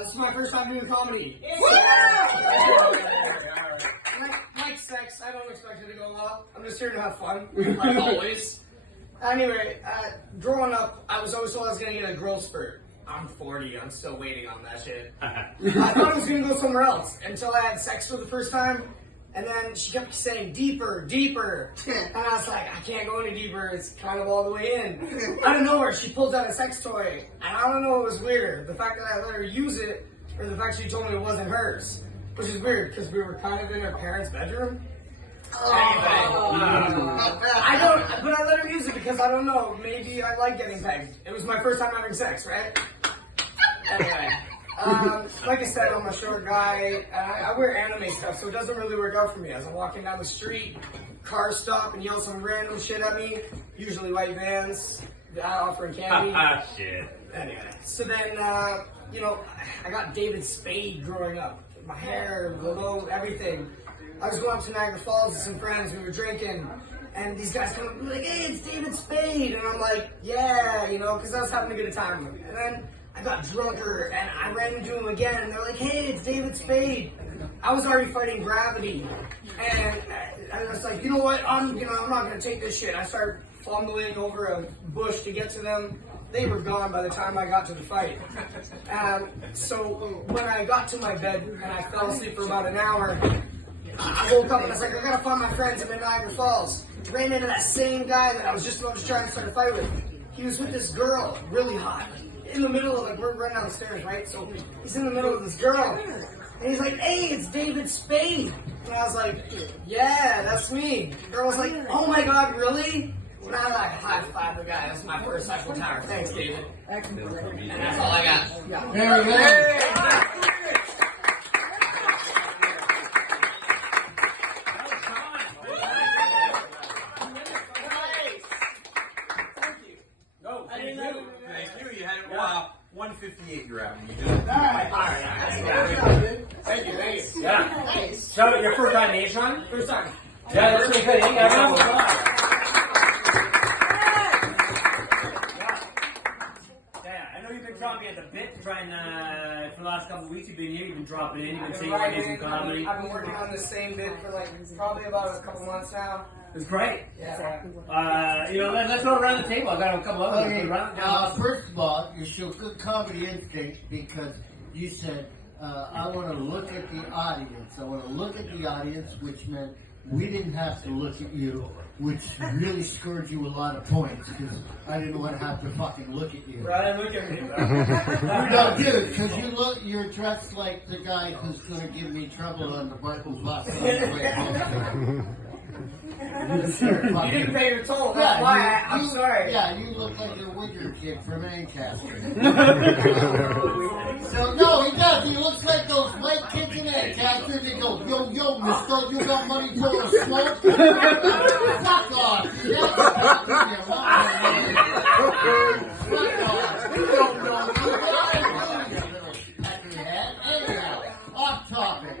This is my first time doing comedy. Like sex, I don't expect it to go well. I'm just here to have fun, like always. Anyway, growing up, I was always told I was going to get a growth spurt. I'm 40, I'm still waiting on that shit. I thought it was going to go somewhere else until I had sex for the first time. And then she kept saying, deeper, deeper. And I was like, I can't go any deeper. It's kind of all the way in. Out of nowhere, she pulls out a sex toy. And I don't know what was weirder. The fact that I let her use it, or the fact she told me it wasn't hers. Which is weird, because we were kind of in her parents' bedroom. I don't, but I let her use it because I don't know. Maybe I like getting pegged. It was my first time having sex, right? Anyway. Like I said, I'm a short guy. I wear anime stuff, so it doesn't really work out for me. As I'm walking down the street, cars stop and yell some random shit at me. Usually white vans offering candy. Shit. Anyway, so then, you know, I got David Spade growing up. My hair, below, everything. I was going up to Niagara Falls with some friends. We were drinking, and these guys come up and be like, "Hey, it's David Spade," and I'm like, "Yeah," you know, because I was having a good time with him. And then I got drunker, and I ran into him again, and they're like, "Hey, it's David Spade." I was already fighting gravity, and I was like, "You know what? I'm not gonna take this shit." I started fumbling over a bush to get to them. They were gone by the time I got to the fight. So when I got to my bed and I fell asleep for about an hour, I woke up and I was like, I gotta find my friends. I'm in Niagara Falls. Ran into that same guy that I was just about to try and start a fight with. He was with this girl, really hot. In the middle of, like, we're running down the stairs, right? So he's in the middle of this girl. And he's like, "Hey, it's David Spade." And I was like, "Yeah, that's me." The girl was like, "Oh my God, really?" And I like high-five the guy. That's my first Eiffel Tower. Thanks, David. And that's all I got. Very good. Hey. Thank you. You had it. 158 you're at. You did it. All right. Thank you. Yeah. Nice. So, your first time name, Sean? First time. Yeah, that's really good. I know you've been dropping at the bit, trying for the last couple of weeks. You've been here, you've been dropping in, you've been saying you're doing comedy. I've been working on the same bit for like probably about a couple months now. It's great. Yeah. You know, let's go around the table. I got a couple of others. First of all, you show good comedy instinct because you said, I want to look at the audience. I want to look at the audience, which meant we didn't have to look at you, which really scored you a lot of points because I didn't want to have to fucking look at you. Right, look at me. No, dude, because you're dressed like the guy who's going to give me trouble on the Bartles bus on the way home. You didn't pay your toll. That's why I'm sorry. Yeah, you look like a Wigger kid from Ancaster. So, no, he does. He looks like those white kids in Ancaster. They go, yo, mister, you got money for a smoke? Fuck off. Fuck off. You don't know Anyhow, off topic.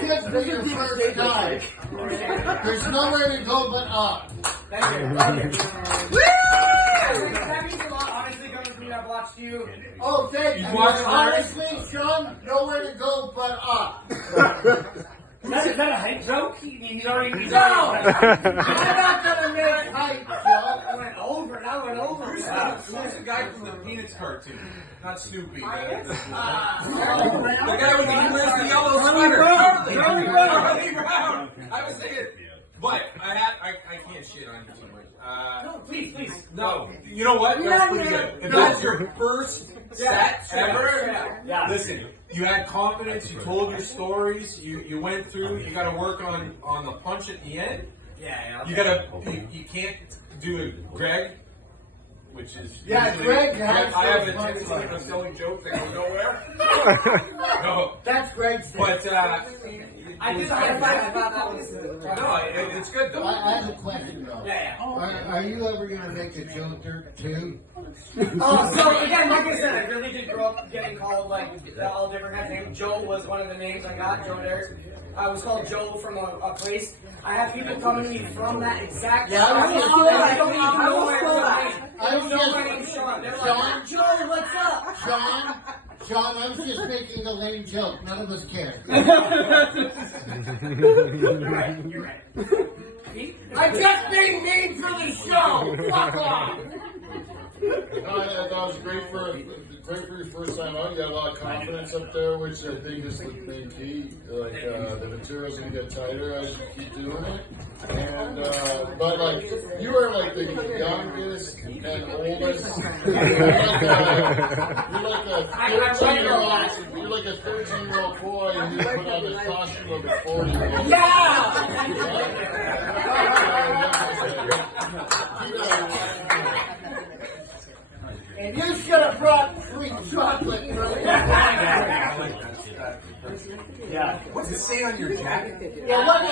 Good for your first time. There's nowhere to go but up. Thank you. That means a lot. Honestly, coming from me, I've watched you. Oh, thank you. Honestly, Sean, nowhere to go but up. Is that a hype joke? He's already. No! I'm not gonna make hype joke. I went over. Who's the guy from the Peanuts cartoon? Not Snoopy. The guy with the yellow sweater. Charlie Brown. I was thinking, but I can't shit on you so much. No, please. No, you know what? That's pretty good. If that's your first set ever, listen. You had confidence. You told your stories. You went through. You got to work on the punch at the end. Yeah. Okay. You can't do it, Greg. Which is Greg. I have a tendency of selling jokes that go nowhere. No, that's Greg's. But I did the high five. I thought that was. No, it's good though. I have a question though. Yeah. Are you ever gonna make a joke too? So again, like I said, I really did grow up getting called like all different kinds of names. Joe was one of the names I got. Joe Derek. I was called Joe from a place. I have people coming to me from that exact. Yeah, I don't even know my name. I don't know my name, Sean. They're like, Sean? Joe, what's up? Sean, Sean, I was just making a lame joke. None of us care. You're right. I'm just being mean for the show. Fuck off. That was great for your first time out. You got a lot of confidence up there, which I think is the main key. Like the material's gonna get tighter as you keep doing it. And but like you are like the youngest and oldest. You're like a 13-year-old boy who put on the costume of a 40-year-old. Yeah. And you should have brought free chocolate. Yeah. What's it say on your jacket? Yeah, what?